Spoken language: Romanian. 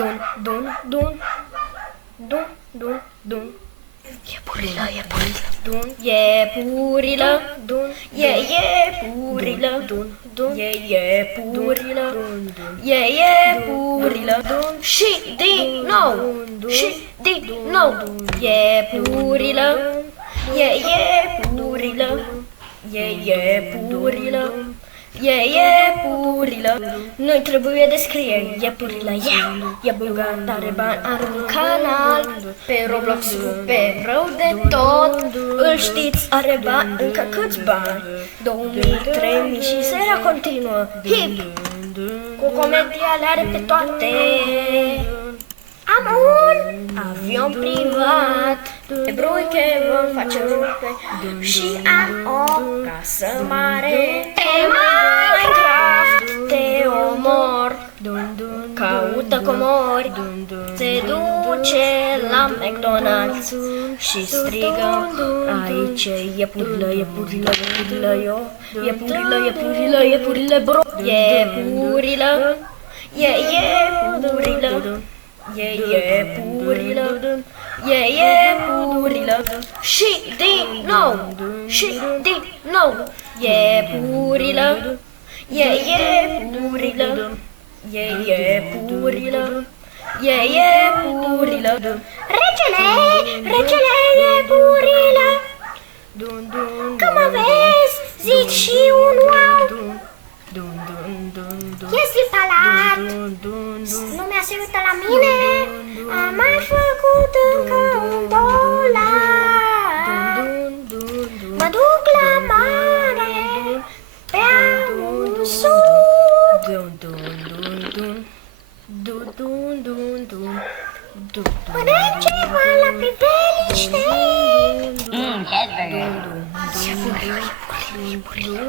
dun, dun, dun, dun, dun, dun. Iepurilă, iepurilă. Dun, iepurilă, dun, iepurilă, dun, dun, iepurilă, dun, dun, iepurilă, dun, și din nou, și din nou, iepurilă, iepurilă, iepurilă. Iepurilă, nu-i trebuie descrieri. Iepurilă, e bogat, are bani, are un canal pe Roblox, pe rău de tot. Îl știți, are bani, încă câți bani? 2000, 3000 și seria continuă. Hip, cu comedia le are pe toate. Am un avion privat, pe bruiche vom face rupe și am o casă mare. Pe Minecraft te omor, caută comori, se duce la McDonald's și strigă: aici e iepurilă, iepurilă, iepurilă, eu, iepurilă, iepurilă, iepurile, bro, iepurilă, iepurilă. Iepurilă, iepurilă, și din nou, și din nou, iepurilă, iepurilă, iepurilă, iepurilă, regele, regele iepurilă, că mă vezi, zici și un wow. Ies din palat, lumea se uită la mine, am mai făcut încă $1. Mă duc la mare, pe un sud. Mănânc ceva la priveliște. Iepurilă,